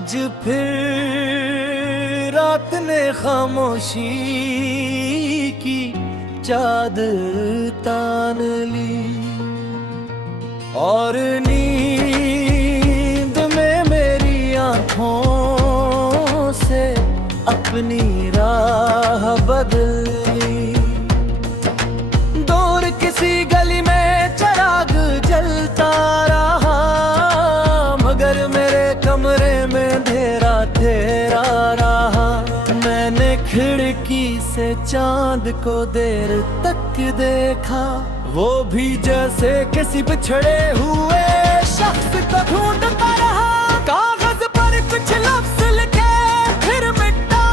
आज फिर रात ने खामोशी की चादर तान ली और नींद में मेरी आँखों से अपनी राह बदल ली। दूर किसी गली में चिराग जलता रहा मगर मेरे कमरे में अंधेरा तेरा रहा। मैंने खिड़की से चांद को देर तक देखा, वो भी जैसे किसी बिछड़े हुए शख्स को ढूंढता रहा। कागज पर कुछ लफ्ज लिखे फिर मिटा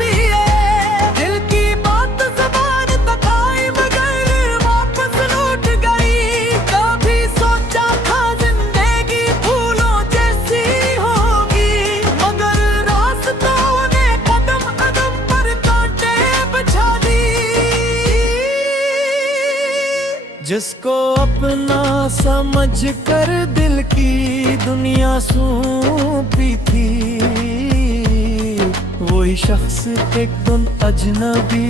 दिए, दिल की बात ज़बान तक आई मगर वापस लौट गई। कभी सोचा था जिंदगी फूलों जैसी होगी मगर रास्तों ने कदम कदम पर कांटे बिछा दी। जिसको अपना समझ कर दिल की दुनिया सौंपी थी, वही शख्स एक दिन अजनबी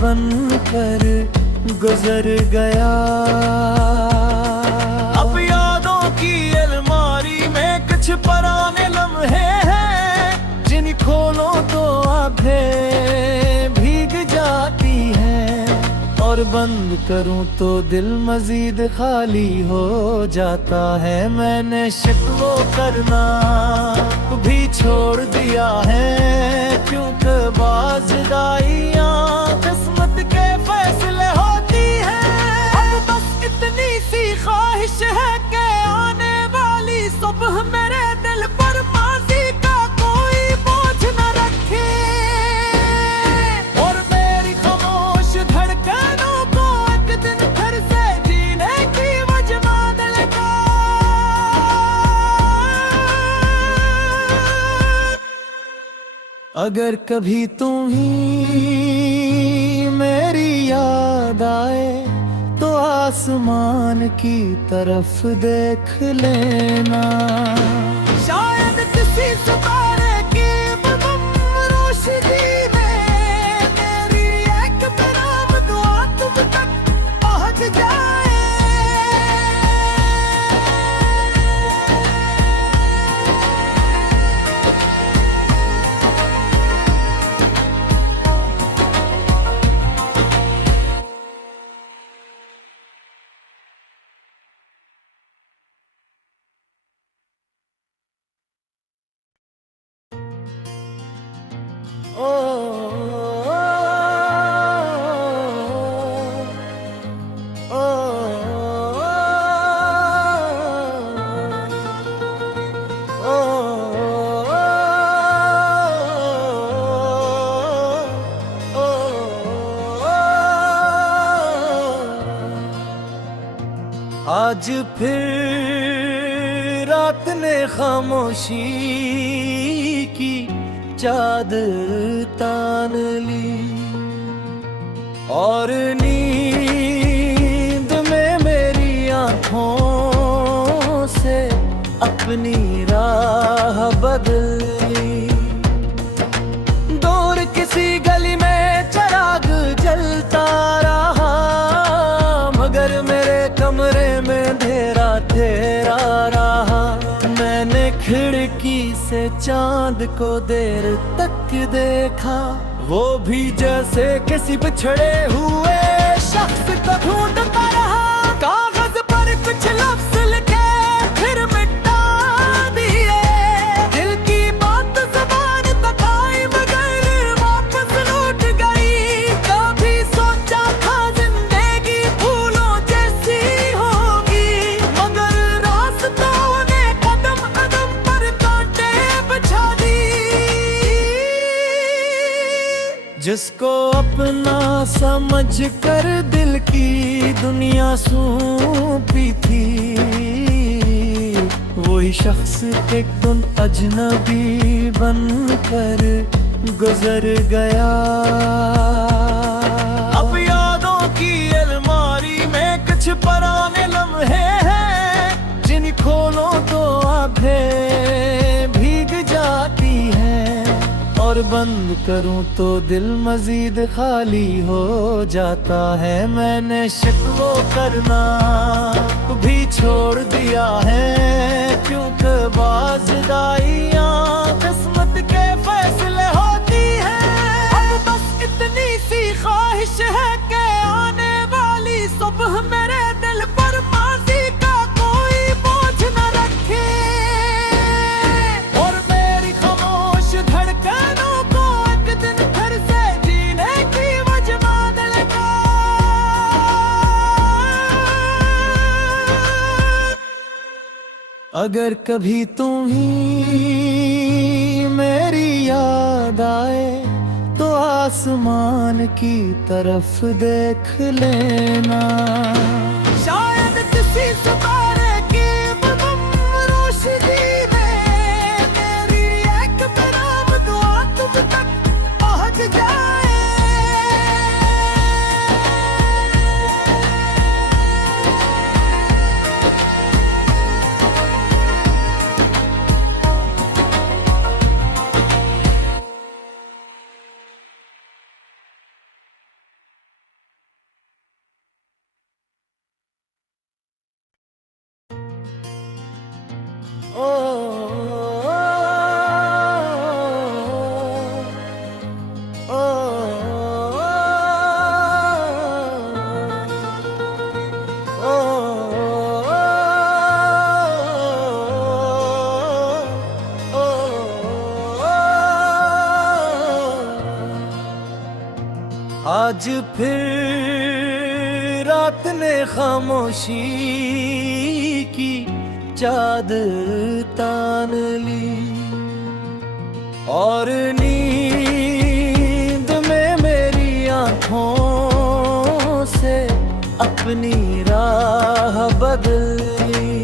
बनकर गुजर गया। अब यादों की अलमारी में कुछ पुराने लम्हे हैं, जिन खोलो तो आंखें भीग जाती हैं और बंद करूं तो दिल मजीद खाली हो जाता है। मैंने शिकवो करना भी छोड़ दिया है, क्योंकि बाज़दाइयाँ किस्मत के फैसले होती हैं। अब बस इतनी सी ख्वाहिश है कि आने वाली सुबह मेरे दिल पर माज़ी का कोई बोझ न रखे और मेरी खामोश धड़कनों को एक दिन फिर से जीने की वजह बदल का। अगर कभी तुम ही मेरी याद आए तो आसमान की तरफ देख लेना। शायद किसी सितारे की मम रोशनी में मेरी एक बेराम दुआ तुम तक पहुंच जाए। ओ, ओ, आज फिर रात ने खामोशी की चादर तान ली और नींद में मेरी आँखों से अपनी राह बदल ली। दूर किसी गली में चिराग जलता रहा मगर मेरे कमरे में अंधेरा तेरा रहा। मैंने खिड़की से चांद को देर तक देखा, वो भी जैसे किसी बिछड़े हुए शख्स को ढूंढता रहा। कागज पर कुछ लफ्ज लिखे फिर मिटा दिए, दिल की बात ज़बान तक आई मगर वापस लौट गई। कभी सोचा था जिंदगी फूलों जैसी होगी मगर रास्तों ने कदम कदम पर कांटे बिछा दी। जिसको अपना समझ कर दिल की दुनिया सौंपी थी, वही शख्स एक दिन अजनबी बनकर गुजर गया। अब यादों की अलमारी में कुछ पुराने लम्हे हैं, जिन खोलो तो आंखें भीग जा बंद करूं तो दिल मजीद खाली हो जाता है। मैंने शिकवो करना भी छोड़ दिया है, क्योंकि बाज़दाइयाँ किस्मत के फैसले होती है। अब बस इतनी सी ख्वाहिश है कि आने वाली सुबह मेरे दिल पर माज़ी का कोई बोझ न रखे, और मेरी खामोश धड़कनों को एक दिन फिर से जीने की वजह मान लेगा। अगर कभी तुम ही मेरी याद आए तो आसमान की तरफ देख लेना। शायद किसी सितारे की मम रोशनी में मेरी एक बेनाम दुआ तुम तक पहुंच जाए। आज फिर रात ने खामोशी की चादर तान ली, और नींद में मेरी आँखों से अपनी राह बदली।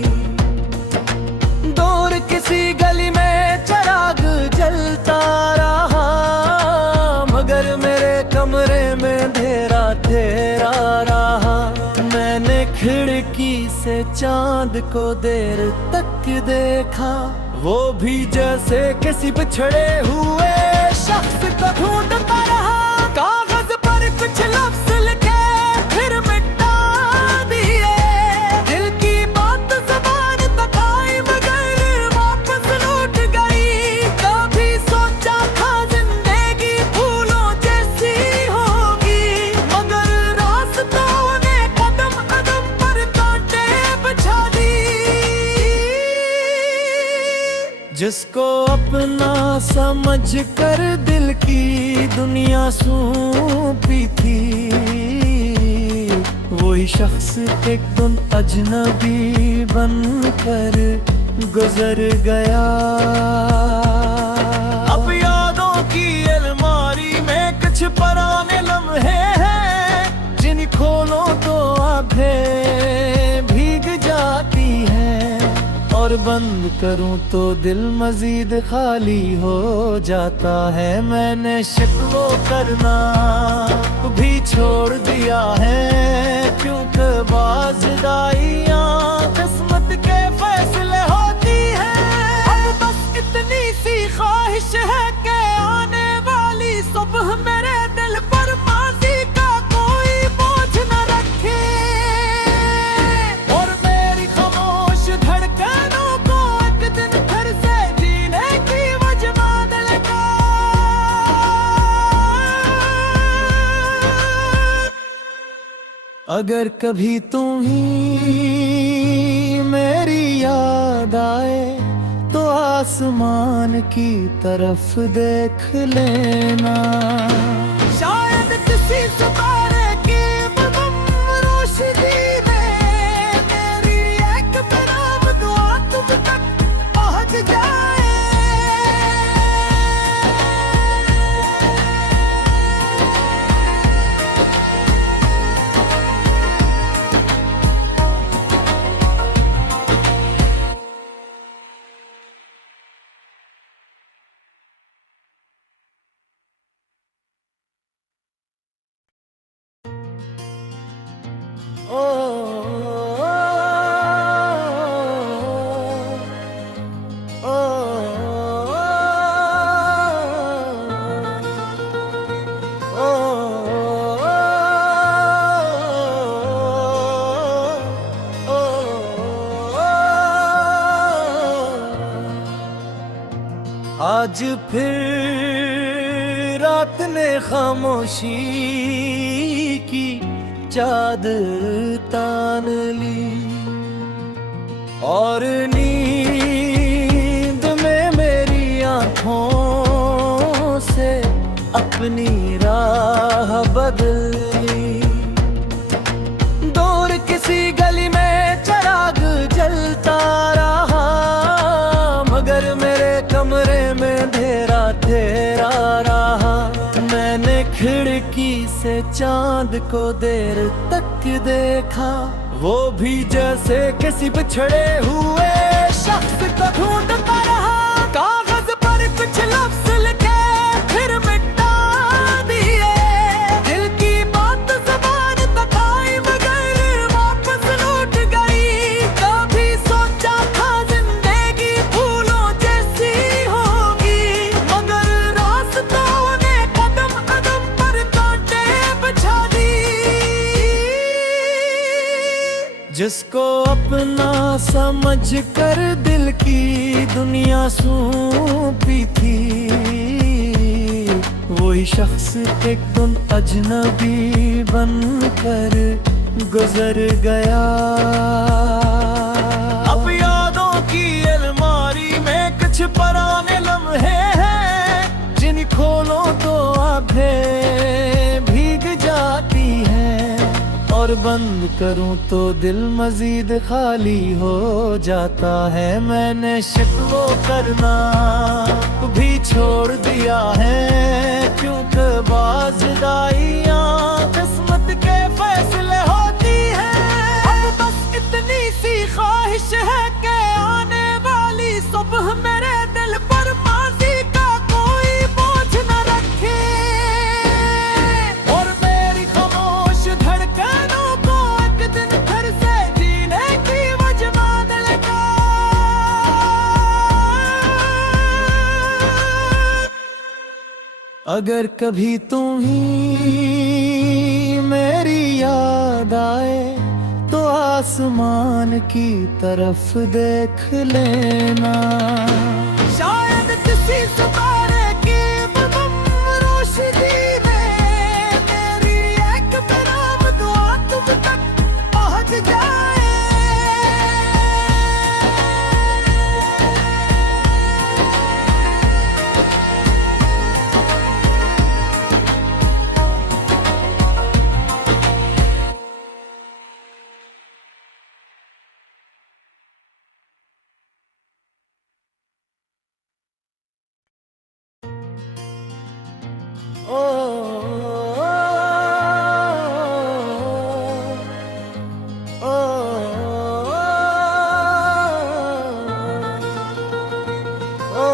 दूर किसी गली में चिराग जलता रहा, मगर मेरे कमरे में अंधेरा तेरा रहा। मैंने खिड़की से चांद को देर तक देखा, वो भी जैसे किसी बिछड़े हुए शख्स को ढूंढता रहा। कागज पर कुछ लफ्ज लिखे फिर मिटा दिए, दिल की बात ज़बान तक आई मगर वापस लौट गई। कभी सोचा था जिंदगी फूलों जैसी होगी, मगर रास्तों ने कदम कदम पर कांटे बिछा दी। जिसको अपना समझ कर दिल की दुनिया सौंपी थी, वही शख्स एक दिन अजनबी बनकर गुजर गया। अब यादों की अलमारी में कुछ पुराने लम्हे हैं, जिन्हें खोलो तो आंखें भीग जाती हैं, और बंद करूं तो दिल मजीद खाली हो जाता है। मैंने शिकवो करना भी छोड़ दिया है, क्योंकि बाज़दाइयाँ किस्मत के फैसले होती है। अब बस इतनी सी ख्वाहिश है कि आने वाली सुबह मेरे दिल पर माज़ी का कोई बोझ न रखे, और मेरी खामोश धड़कनों को एक दिन फिर से जीने की वजह मान लेगा। अगर कभी तुम ही मेरी याद आए तो आसमान की तरफ देख लेना। शायद किसी सितारे की मम रोशनी में मेरी एक बेनाम दुआ तुम तक पहुंच जाए। आज फिर रात ने खामोशी की चादर तान ली और नींद में मेरी आँखों से अपनी राह बदली। दूर किसी गली में चिराग जलता रहा, मगर मेरे कमरे में अंधेरा तेरा रहा। मैंने खिड़की से चांद को देर तक देखा, वो भी जैसे किसी बिछड़े हुए शख्स को ढूंढता रहा। कागज पर कुछ लफ्ज लिखे फिर मिटा दिए, दिल की बात ज़बान तक आई मगर वापस लौट गई। कभी सोचा था जिंदगी फूलों जैसी होगी, मगर रास्तों ने कदम कदम पर कांटे बिछा दी। जिसको अपना समझ कर दिल की दुनिया सौंपी थी, वही शख्स एक दिन अजनबी बनकर गुजर गया। अब यादों की अलमारी में कुछ पुराने लम्हे हैं, जिन खोलो तो आंखें भीग जाती हैं, और बंद करूं तो दिल मजीद खाली हो जाता है। मैंने शिकवो करना भी छोड़ दिया है, क्योंकि बाज़दाइयां किस्मत के फैसले होती हैं। अब बस इतनी सी ख्वाहिश है कि आने वाली सुबह मेरे दिल पर माज़ी का कोई बोझ न रखे, और मेरी खामोश धड़कनों को एक दिन फिर से जीने की वजह मान लगा। अगर कभी तुम ही मेरी याद आए तो आसमान की तरफ देख लेना। शायद किसी सितारे की बदम रोशनी में मेरी एक बेराम दुआ तुम तक पहुंच जाए। ओ, ओ, ओ,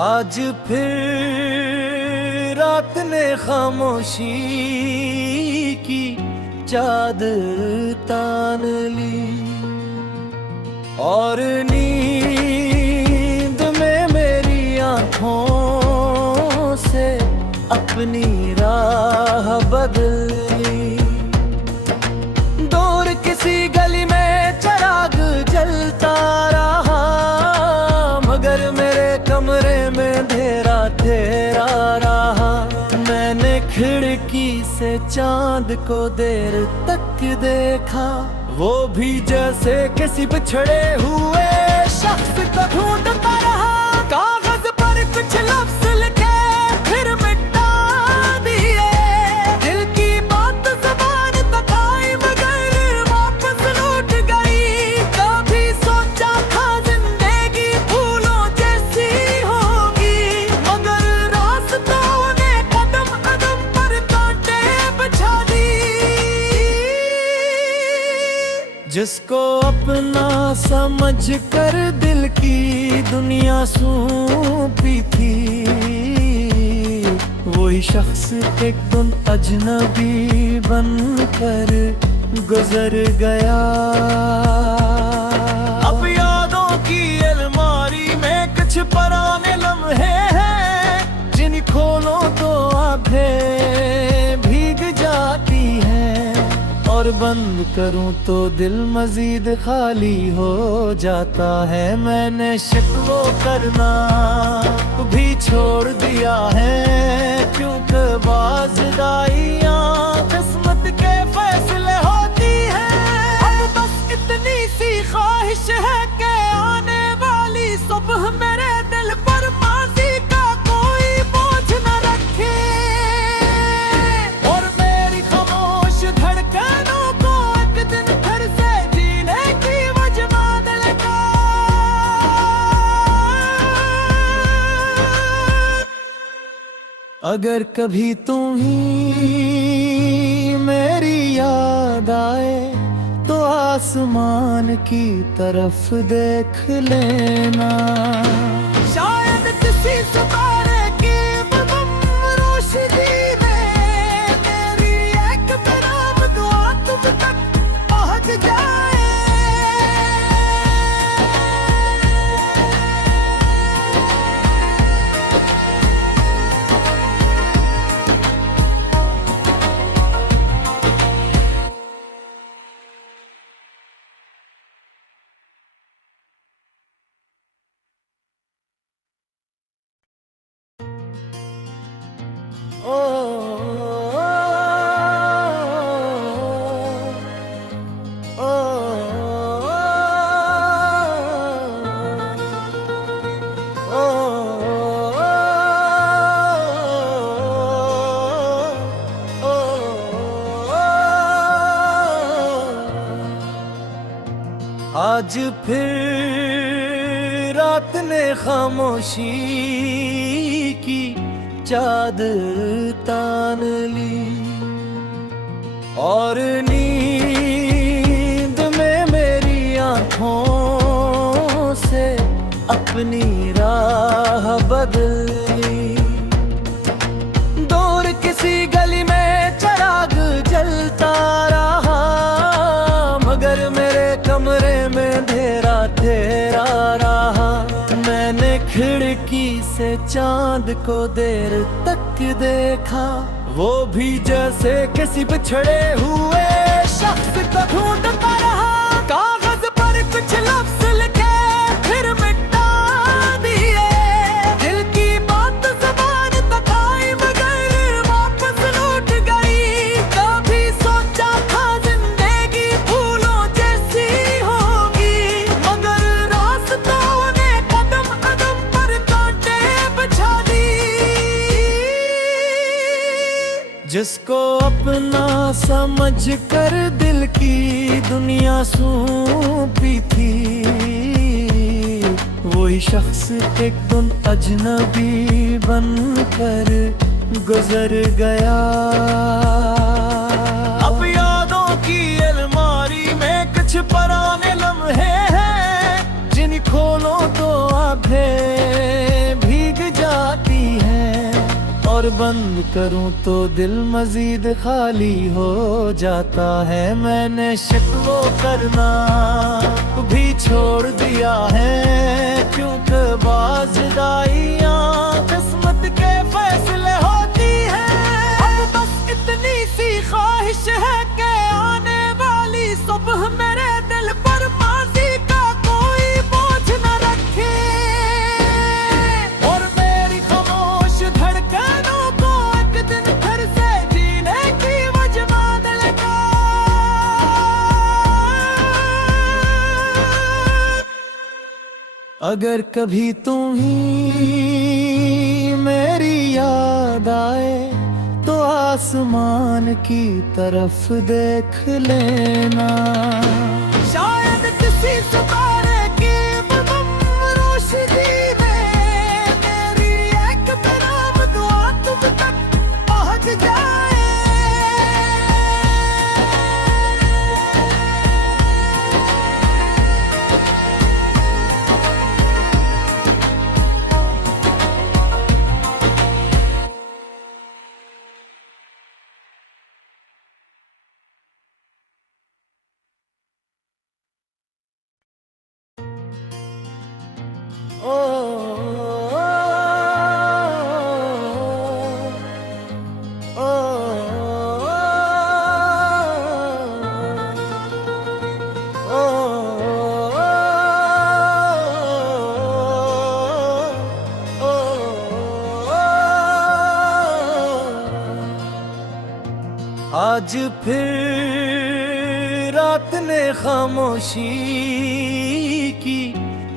आज फिर रात ने खामोशी की चादर तान ली और नींद में मेरी आँखों से अपनी राह बदली। दूर किसी गली में चिराग जलता रहा, मगर मेरे कमरे में अंधेरा तेरा रहा। मैंने खिड़की से चांद को देर तक देखा, वो भी जैसे किसी बिछड़े हुए शख्स को ढूंढता रहा। कागज पर कुछ लफ्ज लिखे फिर मिटा दिए, दिल की बात ज़बान तक आई मगर वापस लौट गई। कभी सोचा था जिंदगी फूलों जैसी होगी, मगर रास्तों ने कदम कदम पर कांटे बिछा दी। जिसको अपना समझ कर दिल की दुनिया सौंपी थी, वही शख्स एक दिन अजनबी बनकर गुजर गया। अब यादों की अलमारी में कुछ पुराने लम्हे हैं, जिन खोलो तो आंखें भीग जा बंद करूं तो दिल मजीद खाली हो जाता है। मैंने शिकवो करना भी छोड़ दिया है, क्योंकि बाज़दाइयाँ किस्मत के फैसले होती है। अब बस इतनी सी ख्वाहिश है कि आने वाली सुबह मेरे दिल पर माज़ी का कोई बोझ न रखे, और मेरी खामोश धड़कनों को एक दिन फिर से जीने की वजह दिल का। अगर कभी तुम ही मेरी याद आए तो आसमान की तरफ देख लेना। शायद किसी सितारे की बदम रोशनी में मेरी एक बेनाम दुआ तुम तक पहुंच जाए। आज फिर रात ने खामोशी की चादर तान ली, और नींद में मेरी आँखों से अपनी राह बदली। दूर किसी गली में चिराग जलता रहा, मगर मेरे कमरे में अंधेरा तेरा रहा। मैंने खिड़की से चांद को देर तक देखा, वो भी जैसे किसी बिछड़े हुए शख्स को ढूंढता रहा। कागज पर कुछ लफ्ज लिखे फिर मिटा दिए, दिल की बात ज़बान तक आई मगर वापस लौट गई। कभी सोचा था जिंदगी फूलों जैसी होगी, मगर रास्तों ने कदम कदम पर कांटे बिछा दी। जिसको अपना समझ कर दिल की दुनिया सौंपी थी, वही शख्स एक दिन अजनबी बनकर गुजर गया। अब यादों की अलमारी में कुछ पुराने लम्हे हैं, जिन खोलो तो आंखें भीग जाती हैं, और बंद करूं तो दिल मजीद खाली हो जाता है। मैंने शिकवो करना भी छोड़ दिया है, क्योंकि बाज़दाइयाँ किस्मत के फैसले होती है। अब बस इतनी सी ख्वाहिश है कि आने वाली सुबह मेरे दिल पर माज़ी का कोई बोझ न रखे, और मेरी खामोश धड़कनों को एक दिन फिर से जीने की वजह दिल का। अगर कभी तुम ही मेरी याद आए तो आसमान की तरफ देख लेना। शायद किसी सितारे की बदम रोशनी में मेरी एक बेनाम दुआ तुम तक पहुंच जाए। आज फिर रात ने खामोशी की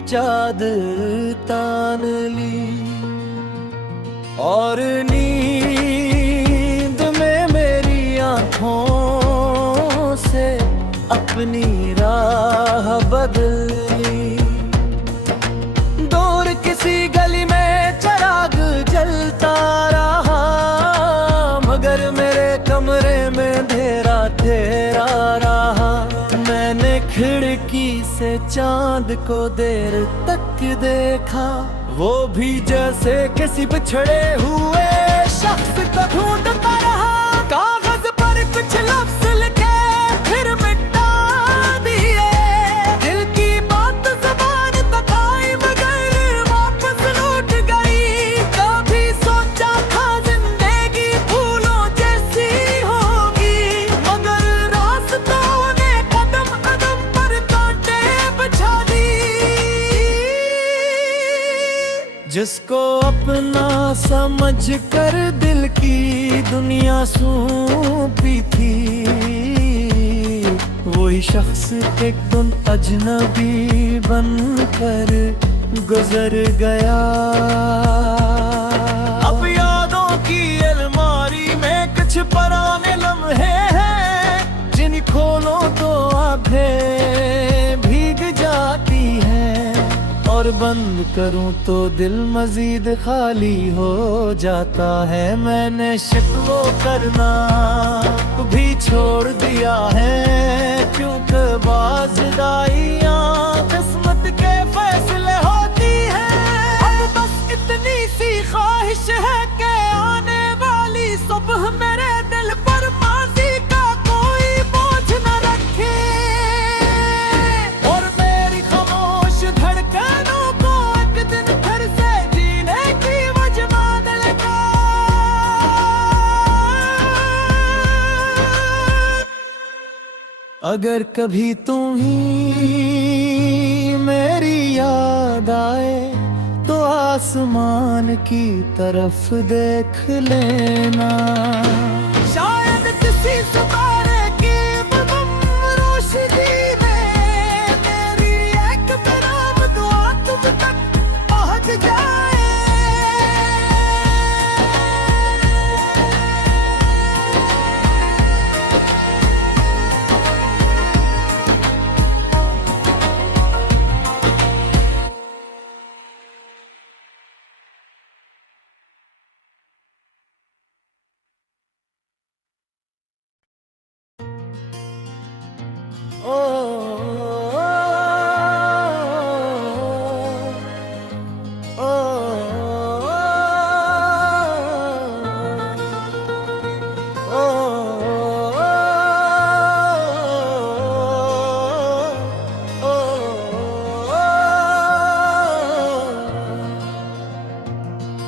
चादर तान ली और नींद में मेरी आँखों से अपनी राह बदल ली। दूर किसी गली में चिराग जलता रहा, मगर मेरे कमरे में अंधेरा तेरा रहा। मैंने खिड़की से चांद को देर तक देखा, वो भी जैसे किसी बिछड़े हुए शख्स को ढूंढता रहा। कागज पर कुछ लफ्ज लिखे फिर मिटा दिए, दिल की बात ज़बान तक आई मगर वापस लौट गई। कभी सोचा था जिंदगी फूलों जैसी होगी, मगर रास्तों ने कदम कदम पर कांटे बिछा दी। जिसको अपना समझ कर दिल की दुनिया सौंपी थी, वही शख्स एक दिन अजनबी बनकर गुजर गया। अब यादों की अलमारी में कुछ पुराने लम्हे हैं, जिन खोलो तो आंखें भीग जाती हैं, और बंद करूं तो दिल मजीद खाली हो जाता है। मैंने शिकवो करना भी छोड़ दिया है, क्योंकि बाज़दाइयाँ किस्मत के फैसले होती हैं। अब बस इतनी सी ख्वाहिश है कि आने वाली सुबह मेरे दिल पर माज़ी का कोई बोझ न रखे, और मेरी खामोश धड़कनों को एक दिन फिर से जीने की वजह मान लेगा। अगर कभी तुम ही मेरी याद आए तो आसमान की तरफ देख लेना। शायद किसी सितारे की मम रोशनी में मेरी एक बेराम दुआ तुम तक पहुंच जाए। ओ, ओ,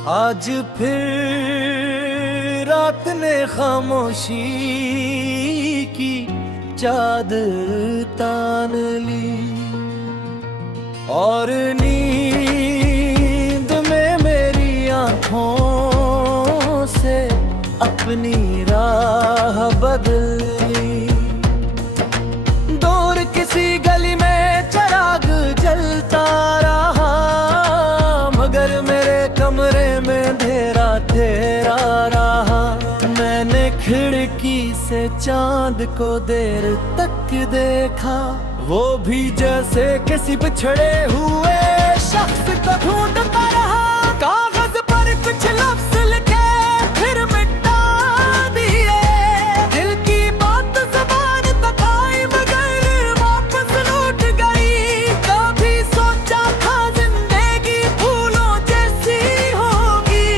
आज फिर रात ने खामोशी की चादर तान ली और नींद में मेरी आँखों से अपनी राह बदल ली। दूर किसी गली में चिराग जलता रहा, मगर मेरे कमरे में अंधेरा तेरा रहा। मैंने खिड़की से चांद को देर तक देखा, वो भी जैसे किसी बिछड़े हुए शख्स को ढूंढता रहा। कागज पर कुछ लफ्ज लिखे फिर मिटा दिए, दिल की बात ज़बान तक आई मगर वापस लौट गई। कभी सोचा था जिंदगी फूलों जैसी होगी,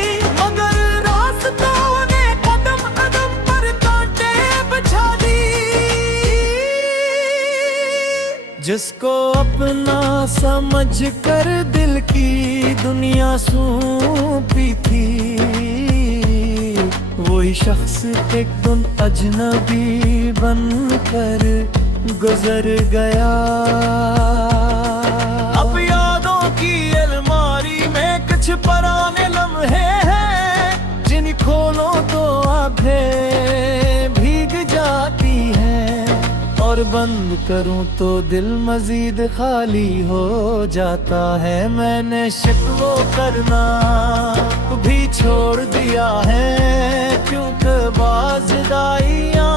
मगर रास्तों ने कदम कदम पर कांटे बिछा दी। जिसको अपना समझ कर दिल की दुनिया सौंपी थी, वही शख्स एक दिन अजनबी बनकर गुजर गया। अब यादों की अलमारी में कुछ पुराने लम्हे हैं, जिन खोलो तो आंखें भीग जा बंद करूं तो दिल मजीद खाली हो जाता है। मैंने शिकवो करना भी छोड़ दिया है, क्योंकि बाज़दाइयाँ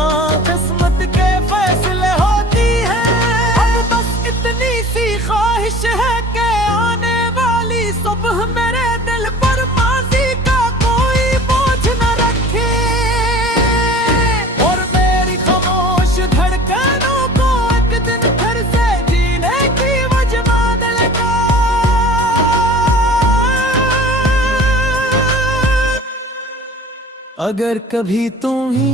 किस्मत के फैसले होती है। अब बस इतनी सी ख्वाहिश है कि आने वाली सुबह मेरे दिल पर माज़ी का कोई बोझ न रखे, और मेरी खामोश धड़कनों को एक दिन फिर से जीने की वजह दिल का। अगर कभी तुम ही